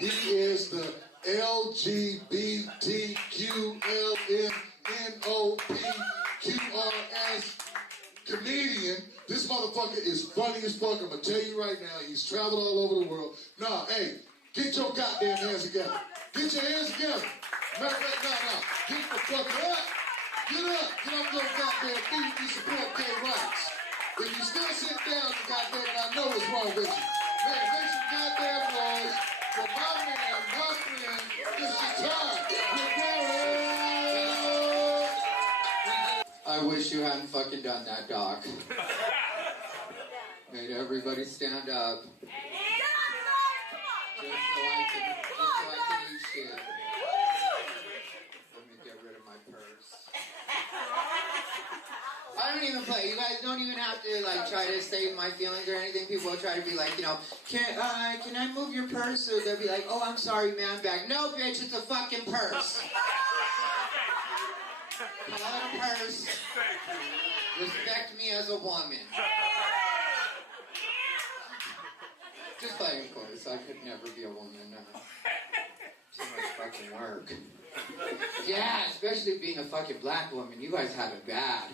He is the lgbtqlmnopqrs comedian. This motherfucker is funny as fuck. I'm gonna tell you right now, he's traveled all over the world. Nah, hey, get your goddamn hands together. Get your hands together. Matter of fact, no. Get the fuck up. Get up. Get off your goddamn feet if you support gay rights. If you still sit down, goddamn it, I know what's wrong with you. Man, make some goddamn noise for my man, my friend, Mr. Rivera. I wish you hadn't fucking done that, Doc. Made everybody stand up. Just so I can eat shit. Let me get rid of my purse. I don't even play. You guys don't even have to like try to save my feelings or anything. People will try to be like, you know, can I move your purse? Or they'll be like, oh, I'm sorry, man, bag. No, bitch, it's a fucking purse. Call it a purse. Respect me as a woman. Just playing, of course. I could never be a woman. Too much fucking work. Yeah, especially being a fucking black woman. You guys have it bad.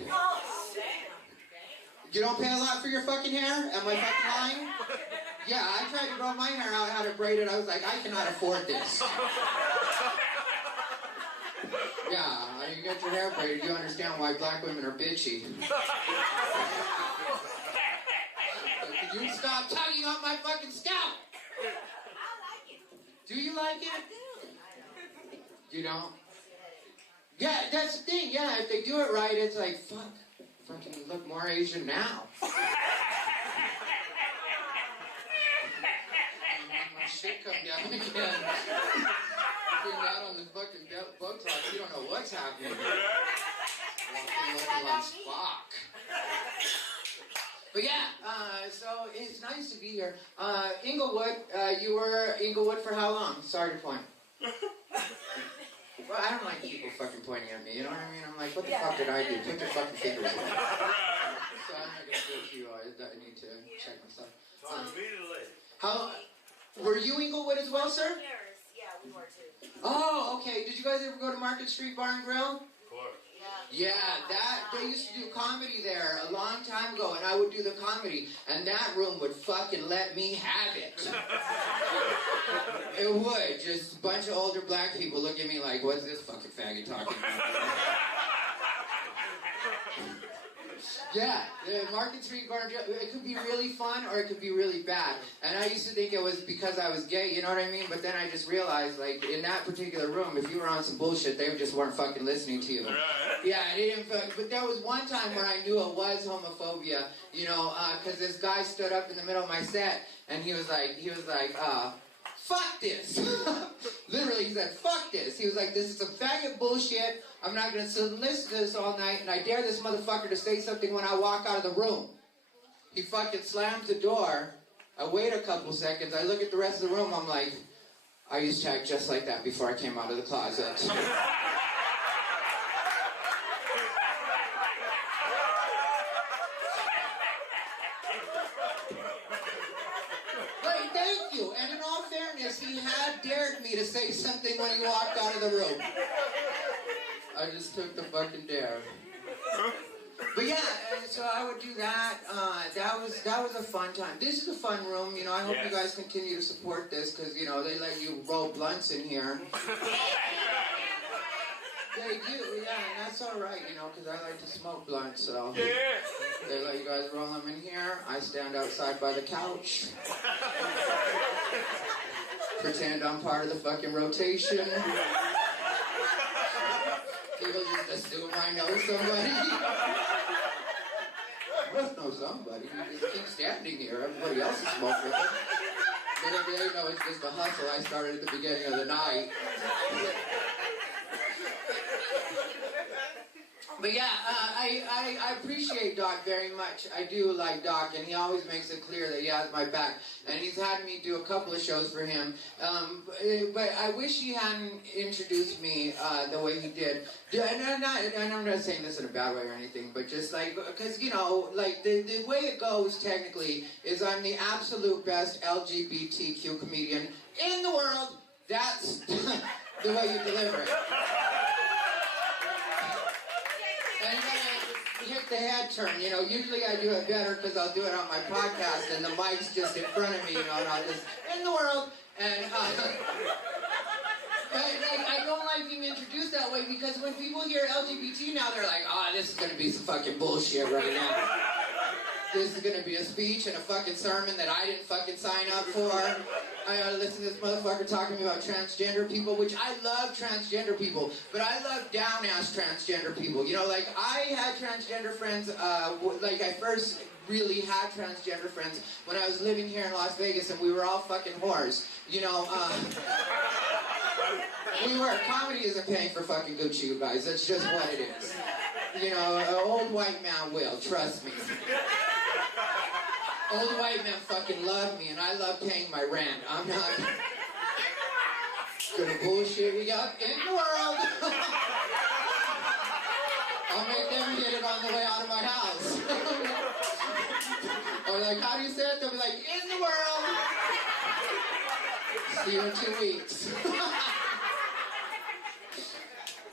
You don't pay a lot for your fucking hair? Am I fucking lying? Yeah, I tried to grow my hair out, how to braid it. I was like, I cannot afford this. Yeah, you get your hair braided, you understand why black women are bitchy. Can you stop tugging on my fucking scalp? I like it. Do you like it? I do. You don't? Yeah, that's the thing. Yeah, if they do it right, it's like, fuck, fucking look more Asian now. My shit come down again. Putting that on the fucking Botox, you don't know what's happening. Walking like Spock. But yeah, so it's nice to be here. Inglewood, you were Inglewood for how long? Sorry to point. Well, I don't like people fucking pointing at me, you know what I mean? I'm like, what the fuck did I do? Put your fucking fingers in. So I'm not gonna do it to you. I need to check myself. How? Were you Inglewood as well, sir? Yeah, we were too. Oh, okay. Did you guys ever go to Market Street Bar and Grill? Of course. Yeah, they used to do comedy there a long time ago, and I would do the comedy, and that room would fucking let me have it. It would. Just a bunch of older black people look at me like, what's this fucking faggot talking about? Yeah, the Market Street Bar and Grill, it could be really fun or it could be really bad. And I used to think it was because I was gay, you know what I mean? But then I just realized, like, in that particular room, if you were on some bullshit, they just weren't fucking listening to you. Yeah, they didn't but there was one time when I knew it was homophobia, you know, because this guy stood up in the middle of my set, and he was like, fuck this. Literally, he said, fuck this. He was like, this is some faggot bullshit. I'm not going to listen to this all night, and I dare this motherfucker to say something when I walk out of the room. He fucking slams the door. I wait a couple seconds. I look at the rest of the room. I'm like, I used to act just like that before I came out of the closet. Thank you. And in all fairness, he had dared me to say something when he walked out of the room. I just took the fucking dare. But yeah, so I would do that. That was a fun time. This is a fun room. You know, I hope you guys continue to support this because, you know, they let you roll blunts in here. They do, yeah, and that's all right, you know, because I like to smoke blunts, so they let you guys roll them in here. I stand outside by the couch, pretend I'm part of the fucking rotation. People just assume I know somebody. I must know somebody. You just keep standing here. Everybody else is smoking. Little do they know it's just a hustle I started at the beginning of the night. But yeah, I appreciate Doc very much. I do like Doc, and he always makes it clear that he has my back. And he's had me do a couple of shows for him. But I wish he hadn't introduced me the way he did. And I'm not saying this in a bad way or anything, but just like, because, you know, like the way it goes technically is I'm the absolute best LGBTQ comedian in the world. That's the way you deliver it. And then I hit the head turn, you know. Usually I do it better because I'll do it on my podcast and the mic's just in front of me, you know, and I'll just, in the world. And, but like, I don't like being introduced that way because when people hear LGBT now, they're like, oh, this is going to be some fucking bullshit right now. This is going to be a speech and a fucking sermon that I didn't fucking sign up for. I gotta listen to this motherfucker talking to me about transgender people, which I love transgender people, but I love down-ass transgender people. You know, like, I had transgender friends, like, I first really had transgender friends when I was living here in Las Vegas, and we were all fucking whores. You know, we were. Comedy isn't paying for fucking Gucci, you guys. That's just what it is. You know, an old white man will, trust me. Old white men fucking love me, and I love paying my rent. I'm not gonna bullshit you up in the world. I'll make them get it on the way out of my house. Or like, how do you say it? They'll be like, in the world. See you in 2 weeks.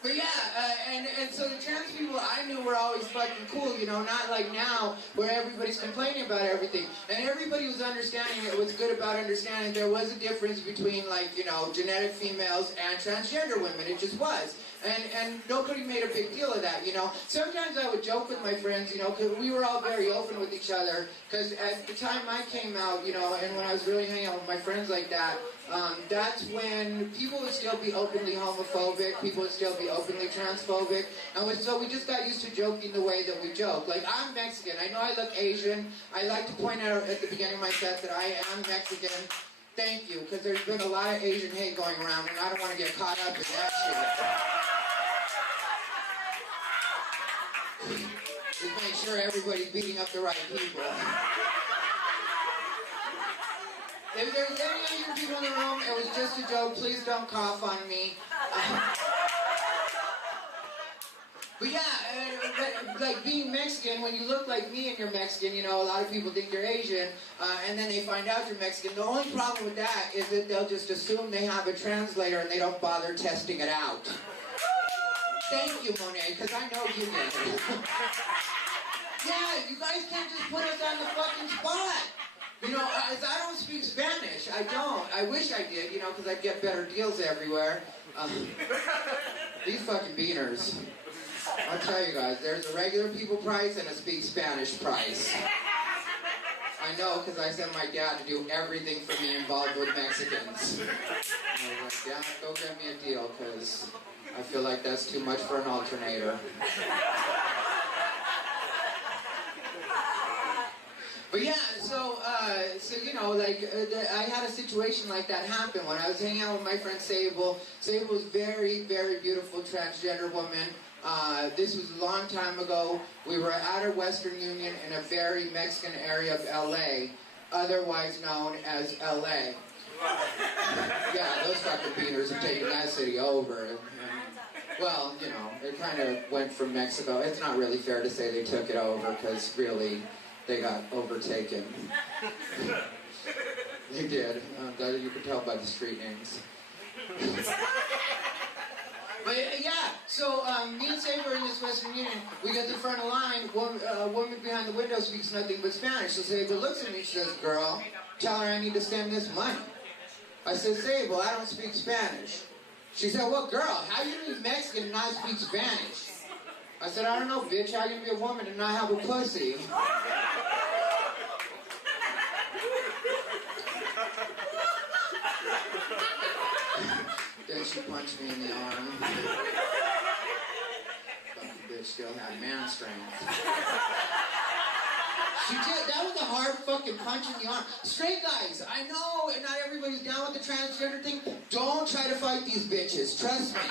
But yeah, and so the trans people I knew were always fucking cool, you know, not like now where everybody's complaining about everything. And everybody was understanding it. What's good about understanding there was a difference between, like, you know, genetic females and transgender women. It just was. And nobody made a big deal of that, you know. Sometimes I would joke with my friends, you know, because we were all very open with each other. Because at the time I came out, you know, and when I was really hanging out with my friends like that, that's when people would still be openly homophobic, people would still be openly transphobic, and so we just got used to joking the way that we joke. Like, I'm Mexican, I know I look Asian, I like to point out at the beginning of my set that I am Mexican. Thank you, because there's been a lot of Asian hate going around, and I don't want to get caught up in that shit. Just make sure everybody's beating up the right people. If there's any Asian people in the room, it was just a joke. Please don't cough on me. But yeah, like being Mexican, when you look like me and you're Mexican, you know, a lot of people think you're Asian, and then they find out you're Mexican. The only problem with that is that they'll just assume they have a translator and they don't bother testing it out. Thank you, Monet, because I know you did. Yeah, you guys can't just put us on the fucking spot. You know, I don't speak Spanish. I don't. I wish I did, you know, because I'd get better deals everywhere. These fucking beaners. I'll tell you guys, there's a regular people price and a speak Spanish price. I know, because I sent my dad to do everything for me involved with Mexicans. I was like, Dad, go get me a deal, because I feel like that's too much for an alternator. But yeah, so you know, like, I had a situation like that happen when I was hanging out with my friend Sable. Sable was a very, very beautiful transgender woman. This was a long time ago. We were at a Western Union in a very Mexican area of LA, otherwise known as LA. Yeah, those fucking beaners have taken that city over. And, well, you know, it kind of went from Mexico. It's not really fair to say they took it over, because really, they got overtaken. They did. You can tell by the street names. But yeah, so me and Sabre were in this Western Union. We get to the front of the line. A woman behind the window speaks nothing but Spanish. So Sabre looks at me. She says, "Girl, tell her I need to send this money." I said, "Sabre, I don't speak Spanish." She said, "Well, girl, how you be Mexican and not speak Spanish?" I said, "I don't know, bitch. How you be a woman and not have a pussy?" Then she punched me in the arm. Fucking bitch still had man strength. She did. That was a hard fucking punch in the arm. Straight guys, I know not everybody's down with the transgender thing. Don't try to fight these bitches. Trust me.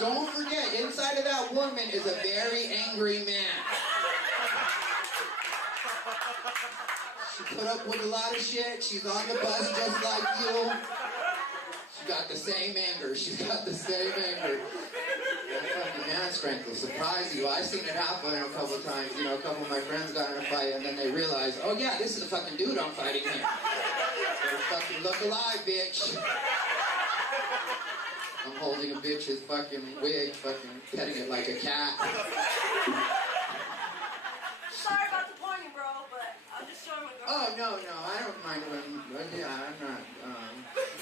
Don't forget, inside of that woman is a very angry man. She put up with a lot of shit. She's on the bus just like you. She's got the same anger. She's got the same anger. That fucking man strength will surprise you. I've seen it happen a couple of times. You know, a couple of my friends got in a fight and then they realized, oh yeah, this is a fucking dude I'm fighting here. Better fucking look alive, bitch. I'm holding a bitch's fucking wig, fucking petting it like a cat. Sorry about the pointing, bro, but I'm just showing my girl. Oh, no, I don't mind when, yeah, I'm not,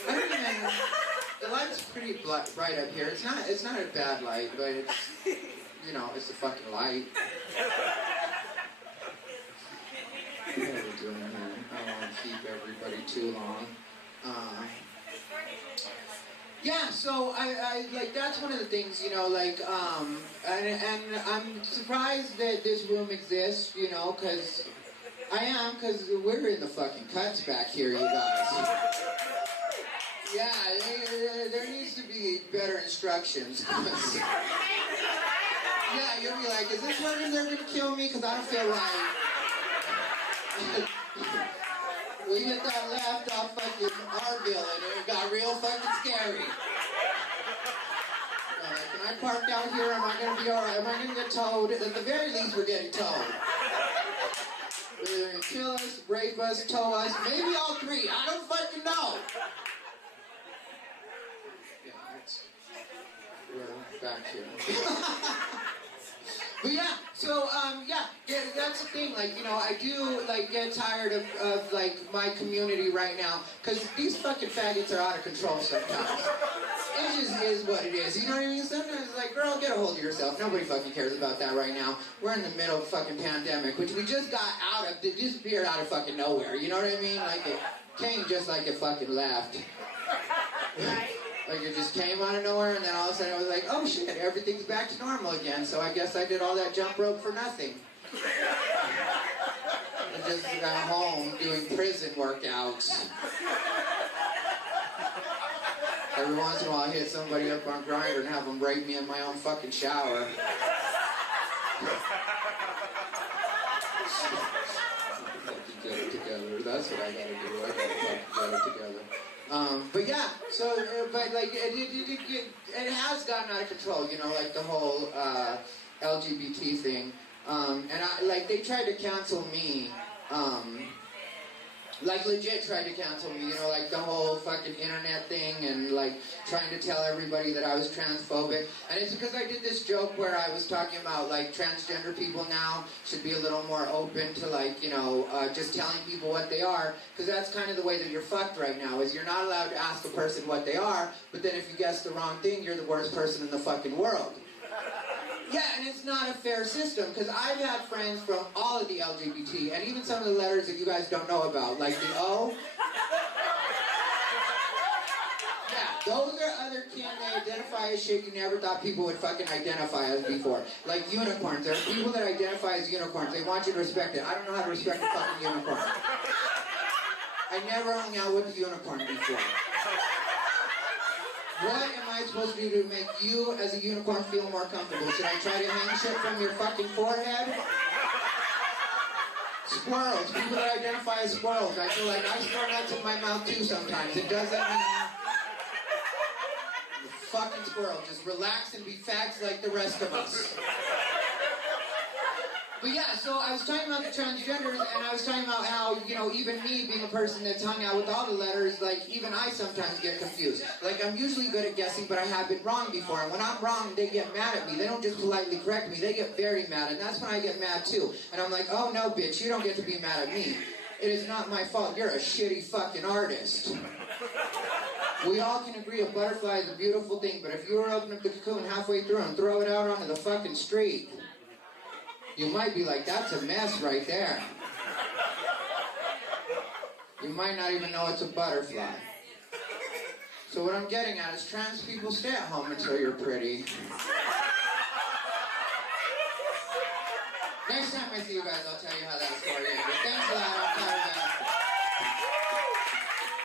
I don't even, the light's pretty bright up here. It's not a bad light, but it's, you know, it's a fucking light. What are we doing here? I don't want to keep everybody too long. Yeah, so I like, that's one of the things, you know, like, and I'm surprised that this room exists, you know, because we're in the fucking cuts back here, you guys. Yeah, there needs to be better instructions. Yeah, you'll be like, is this where they're gonna kill me? Because I don't feel right. We hit that left off fucking Arville and it got real fucking scary. Can I park down here? Am I gonna be alright? Am I gonna get towed? At the very least, we're getting towed. They're gonna kill us, rape us, tow us, maybe all three. I don't fucking know. Yeah, we're back here. But yeah, so, yeah, that's the thing, like, you know, I do, like, get tired of like, my community right now, because these fucking faggots are out of control sometimes. It just is what it is, you know what I mean? Sometimes it's like, girl, get a hold of yourself. Nobody fucking cares about that right now. We're in the middle of a fucking pandemic, which we just got out of, it disappeared out of fucking nowhere, you know what I mean? Like, it came just like it fucking left. Like, it just came out of nowhere, and then all of a sudden I was like, oh shit, everything's back to normal again, so I guess I did all that jump rope for nothing. I just got home doing prison workouts. Every once in a while I hit somebody up on Grindr and have them rape me in my own fucking shower. Get it together, that's what I gotta do, I gotta fucking get it together. But yeah, so, but like, it has gotten out of control, you know, like the whole, LGBT thing, and they tried to cancel me, like legit tried to cancel me, you know, like the whole fucking internet thing, and like trying to tell everybody that I was transphobic, and it's because I did this joke where I was talking about like transgender people now should be a little more open to like, you know, just telling people what they are, because that's kind of the way that you're fucked right now, is you're not allowed to ask a person what they are, but then if you guess the wrong thing, you're the worst person in the fucking world. Yeah, and it's not a fair system, because I've had friends from all of the LGBT, and even some of the letters that you guys don't know about, like the O. Yeah, those are other kin, they identify as shit you never thought people would fucking identify as before. Like unicorns, there are people that identify as unicorns, they want you to respect it. I don't know how to respect a fucking unicorn. I never hung out with a unicorn before. What am I supposed to do to make you, as a unicorn, feel more comfortable? Should I try to hang shit from your fucking forehead? Squirrels. People that identify as squirrels. I feel like I store nuts in my mouth too sometimes. It doesn't mean... You fucking squirrel. Just relax and be fags like the rest of us. But yeah, so I was talking about the transgenders, and I was talking about how, you know, even me being a person that's hung out with all the letters, like, even I sometimes get confused. Like, I'm usually good at guessing, but I have been wrong before, and when I'm wrong, they get mad at me. They don't just politely correct me, they get very mad, and that's when I get mad too. And I'm like, oh no, bitch, you don't get to be mad at me. It is not my fault, you're a shitty fucking artist. We all can agree a butterfly is a beautiful thing, but if you were to open up the cocoon halfway through and throw it out onto the fucking street, you might be like, that's a mess right there. You might not even know it's a butterfly. So what I'm getting at is trans people stay at home until you're pretty. Next time I see you guys, I'll tell you how that story ended. Thanks a lot.